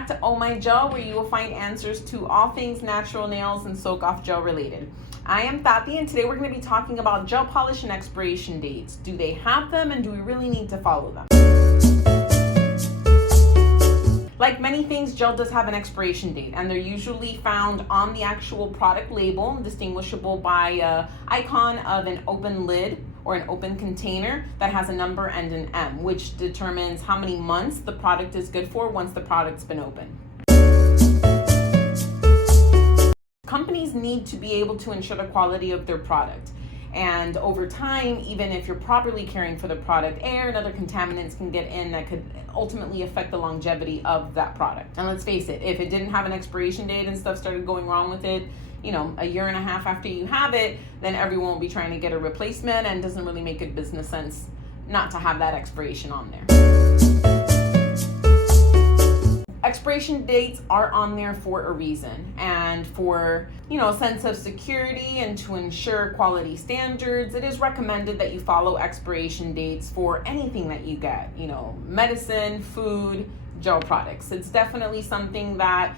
back to Oh My Gel, where you will find answers to all things natural nails and soak-off gel related. I am Tati, and today we're going to be talking about gel polish and expiration dates. Do they have them, and do we really need to follow them? Like many things, gel does have an expiration date, and they're usually found on the actual product label, distinguishable by an icon of an open lid or an open container that has a number and an M, which determines how many months the product is good for once the product's been open. Companies need to be able to ensure the quality of their product. And over time, even if you're properly caring for the product, air and other contaminants can get in that could ultimately affect the longevity of that product. And let's face it, if it didn't have an expiration date and stuff started going wrong with it, a year and a half after you have it, then everyone will be trying to get a replacement, and it doesn't really make good business sense not to have that expiration on there. Expiration dates are on there for a reason, and for a sense of security and to ensure quality standards, it is recommended that you follow expiration dates for anything that you get, medicine, food, gel products. It's definitely something that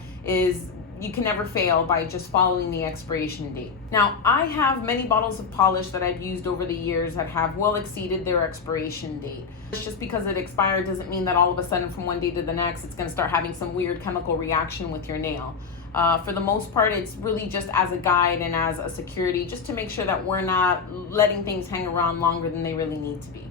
you can never fail by just following the expiration date. Now, I have many bottles of polish that I've used over the years that have well exceeded their expiration date. Just because it expired doesn't mean that all of a sudden from one day to the next it's going to start having some weird chemical reaction with your nail. For the most part, it's really just as a guide and as a security, just to make sure that we're not letting things hang around longer than they really need to be.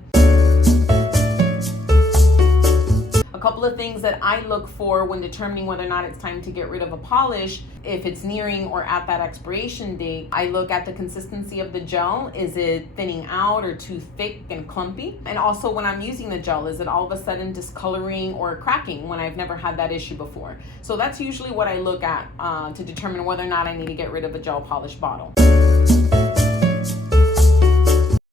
A couple of things that I look for when determining whether or not it's time to get rid of a polish, if it's nearing or at that expiration date, I look at the consistency of the gel. Is it thinning out or too thick and clumpy? And also, when I'm using the gel, is it all of a sudden discoloring or cracking when I've never had that issue before? So that's usually what I look at to determine whether or not I need to get rid of a gel polish bottle.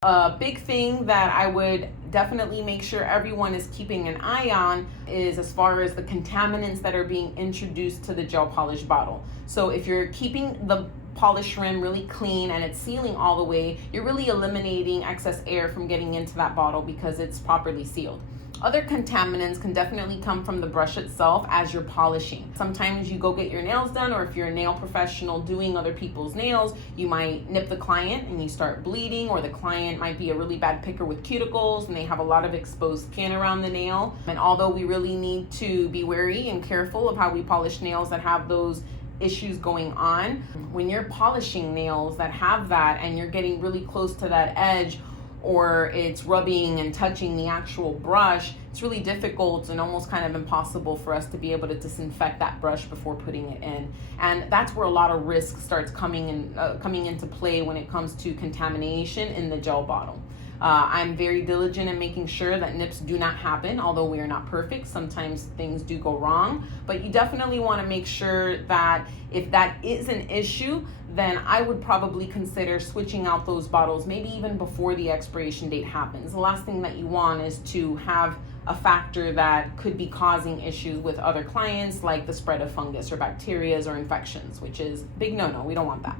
A big thing that I would definitely make sure everyone is keeping an eye on is as far as the contaminants that are being introduced to the gel polish bottle. So if you're keeping the polish rim really clean and it's sealing all the way, you're really eliminating excess air from getting into that bottle because it's properly sealed. Other contaminants can definitely come from the brush itself as you're polishing. Sometimes you go get your nails done, or if you're a nail professional doing other people's nails, you might nip the client and you start bleeding, or the client might be a really bad picker with cuticles and they have a lot of exposed skin around the nail. And although we really need to be wary and careful of how we polish nails that have those issues going on, when you're polishing nails that have that and you're getting really close to that edge, or it's rubbing and touching the actual brush, it's really difficult and almost kind of impossible for us to be able to disinfect that brush before putting it in. And that's where a lot of risk starts coming into play when it comes to contamination in the gel bottle. I'm very diligent in making sure that nips do not happen, although we are not perfect. Sometimes things do go wrong, but you definitely want to make sure that if that is an issue, then I would probably consider switching out those bottles, maybe even before the expiration date happens. The last thing that you want is to have a factor that could be causing issues with other clients, like the spread of fungus or bacteria or infections, which is big no-no. We don't want that.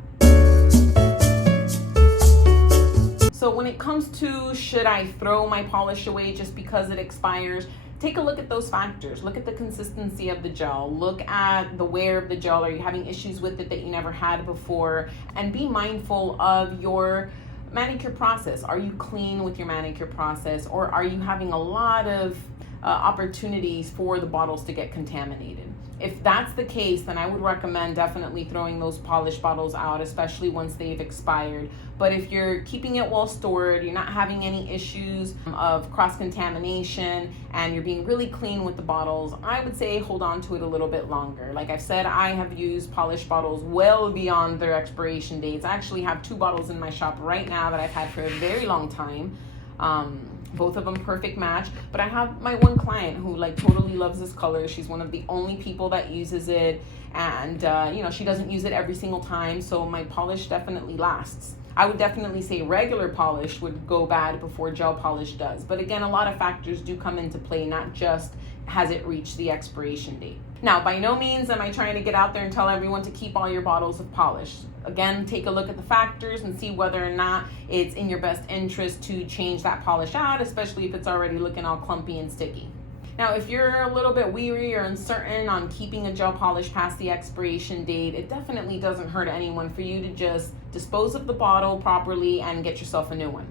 So when it comes to should I throw my polish away just because it expires, take a look at those factors. Look at the consistency of the gel. Look at the wear of the gel. Are you having issues with it that you never had before? And be mindful of your manicure process. Are you clean with your manicure process, or are you having a lot of opportunities for the bottles to get contaminated? If that's the case, then I would recommend definitely throwing those polished bottles out, especially once they've expired. But if you're keeping it well stored, you're not having any issues of cross-contamination, and you're being really clean with the bottles, I would say hold on to it a little bit longer. Like I've said, I have used polished bottles well beyond their expiration dates. I actually have 2 bottles in my shop right now that I've had for a very long time. Both of them perfect match, but I have my one client who totally loves this color. She's one of the only people that uses it, and she doesn't use it every single time, so my polish definitely lasts. I would definitely say regular polish would go bad before gel polish does, but again, a lot of factors do come into play, not just has it reached the expiration date. Now, by no means am I trying to get out there and tell everyone to keep all your bottles of polish. Again, take a look at the factors and see whether or not it's in your best interest to change that polish out, especially if it's already looking all clumpy and sticky. Now, if you're a little bit weary or uncertain on keeping a gel polish past the expiration date, it definitely doesn't hurt anyone for you to just dispose of the bottle properly and get yourself a new one.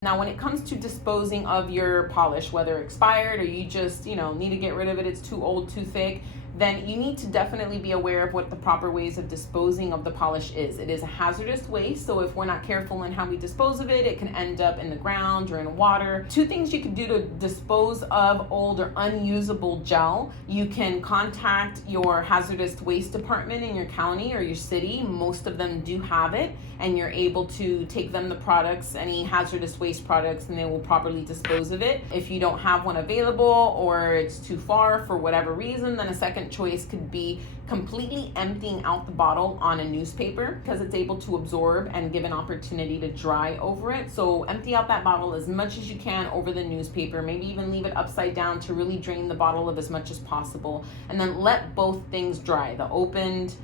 Now, when it comes to disposing of your polish, whether expired or you just, need to get rid of it, it's too old, too thick, then you need to definitely be aware of what the proper ways of disposing of the polish is. It is a hazardous waste, so if we're not careful in how we dispose of it, it can end up in the ground or in water. Two things you can do to dispose of old or unusable gel. You can contact your hazardous waste department in your county or your city. Most of them do have it, and you're able to take them the products, any hazardous waste products, and they will properly dispose of it. If you don't have one available or it's too far for whatever reason, then a second choice could be completely emptying out the bottle on a newspaper, because it's able to absorb and give an opportunity to dry over it. So empty out that bottle as much as you can over the newspaper, maybe even leave it upside down to really drain the bottle of as much as possible, and then let both things dry, the opened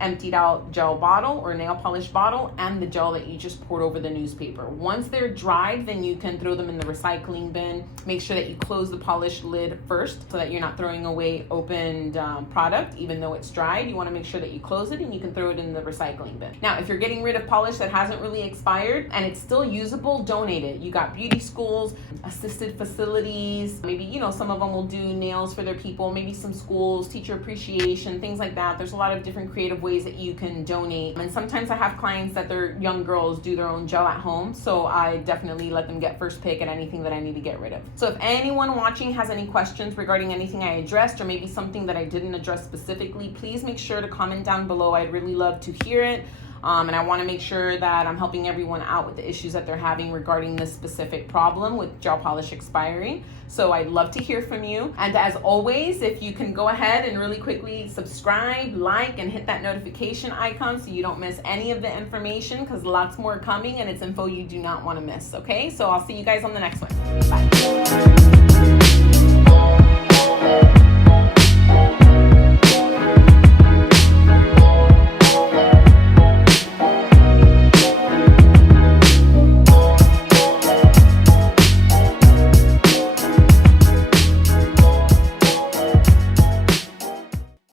emptied out gel bottle or nail polish bottle and the gel that you just poured over the newspaper. Once they're dried, then you can throw them in the recycling bin. Make sure that you close the polish lid first so that you're not throwing away opened product. Even though it's dried, you want to make sure that you close it and you can throw it in the recycling bin. Now, if you're getting rid of polish that hasn't really expired and it's still usable, donate it. You got beauty schools, assisted facilities, maybe some of them will do nails for their people, maybe some schools, teacher appreciation, things like that. There's a lot of different creative ways that you can donate. And sometimes I have clients that their young girls do their own gel at home, so I definitely let them get first pick at anything that I need to get rid of. So if anyone watching has any questions regarding anything I addressed or maybe something that I didn't address specifically, please make sure to comment down below. I'd really love to hear it. And I want to make sure that I'm helping everyone out with the issues that they're having regarding this specific problem with gel polish expiring. So I'd love to hear from you. And as always, if you can go ahead and really quickly subscribe, like, and hit that notification icon so you don't miss any of the information, because lots more coming and it's info you do not want to miss. Okay, so I'll see you guys on the next one. Bye.